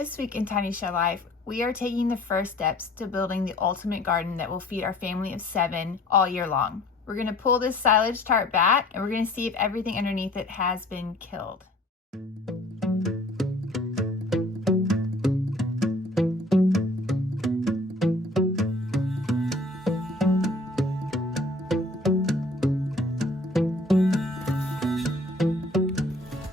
This week in Tiny Shed Life, we are taking the first steps to building the ultimate garden that will feed our family of 7 all year long. We're going to pull this silage tarp back and we're going to see if everything underneath it has been killed.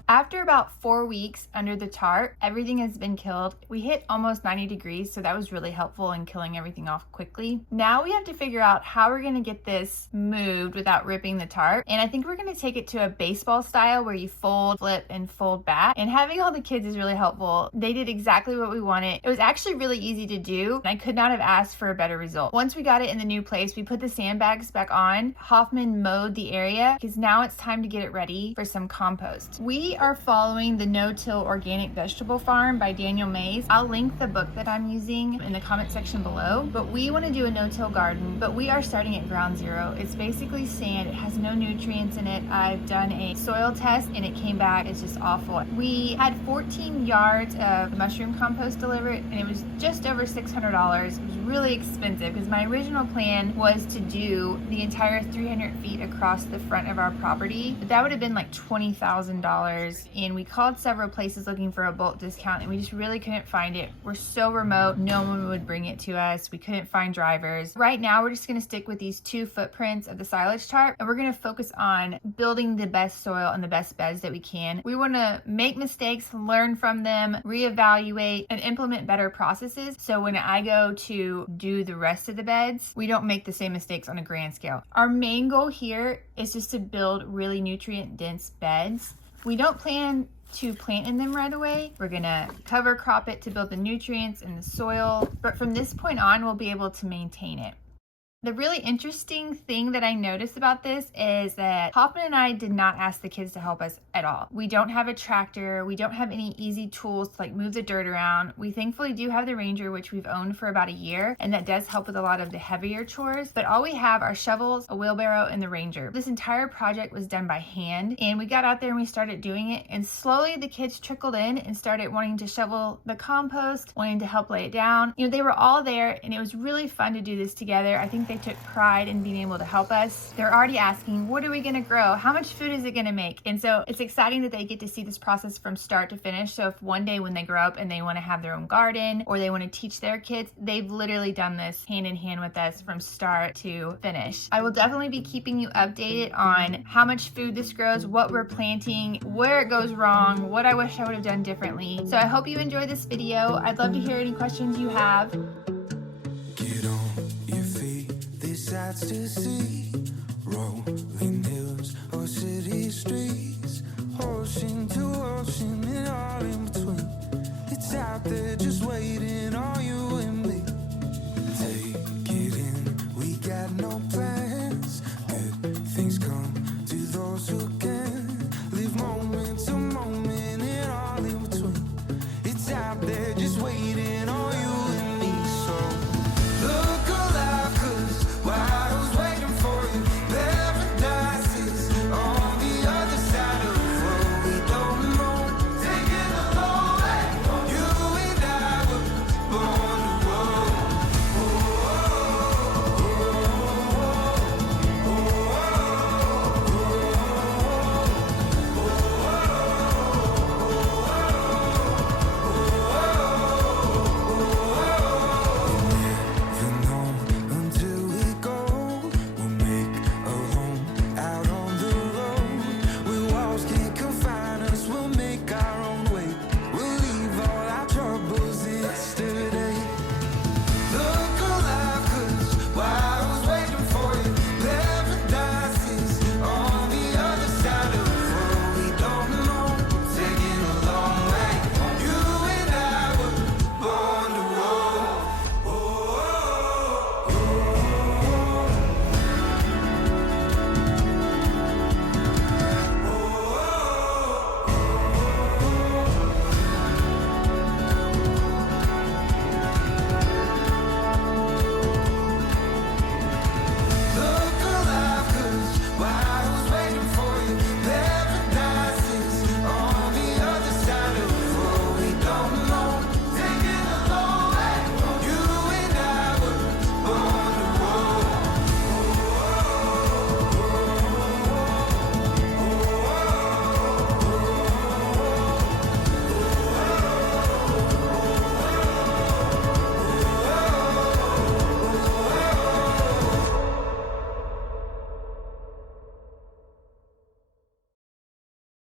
After about 4 weeks under the tarp, everything has been killed. We hit almost 90 degrees, so that was really helpful in killing everything off quickly. Now we have to figure out how we're gonna get this moved without ripping the tarp. And I think we're gonna take it to a baseball style where you fold, flip, and fold back. And having all the kids is really helpful. They did exactly what we wanted. It was actually really easy to do. I could not have asked for a better result. Once we got it in the new place, we put the sandbags back on. Hoffman mowed the area because now it's time to get it ready for some compost. We are following the No-Till Organic Vegetable Farm by Daniel Mays. I'll link the book that I'm using in the comment section below, but we want to do a no-till garden, but we are starting at ground zero. It's basically sand. It has no nutrients in it. I've done a soil test and it came back. It's just awful. We had 14 yards of mushroom compost delivered and it was just over $600. It was really expensive because my original plan was to do the entire 300 feet across the front of our property, but that would have been like $20,000. And we called several places looking for a bulk discount and we just really couldn't find it. We're so remote, no one would bring it to us. We couldn't find drivers. Right now we're just going to stick with these 2 footprints of the silage tarp and we're going to focus on building the best soil and the best beds that we can. We want to make mistakes, learn from them, reevaluate, and implement better processes so when I go to do the rest of the beds, we don't make the same mistakes on a grand scale. Our main goal here is just to build really nutrient dense beds. We don't plan to plant in them right away. We're gonna cover crop it to build the nutrients in the soil, but from this point on, we'll be able to maintain it. The really interesting thing that I noticed about this is that Hoffman and I did not ask the kids to help us at all. We don't have a tractor. We don't have any easy tools to like move the dirt around. We thankfully do have the Ranger, which we've owned for about a year, and that does help with a lot of the heavier chores, but all we have are shovels, a wheelbarrow, and the Ranger. This entire project was done by hand, and we got out there and we started doing it, and slowly the kids trickled in and started wanting to shovel the compost, wanting to help lay it down. You know, they were all there, and it was really fun to do this together. I think they took pride in being able to help us. They're already asking, what are we gonna grow? How much food is it gonna make? And so it's exciting that they get to see this process from start to finish. So if one day when they grow up and they wanna have their own garden or they wanna teach their kids, they've literally done this hand in hand with us from start to finish. I will definitely be keeping you updated on how much food this grows, what we're planting, where it goes wrong, what I wish I would have done differently. So I hope you enjoyed this video. I'd love to hear any questions you have. Get on your feet. Sights to see, rolling hills or city streets, ocean to ocean and all in between. It's out there just waiting on you and me. Take it in, we got no plans. Good things come to those who can. Live moment to moment and all in between. It's out there just waiting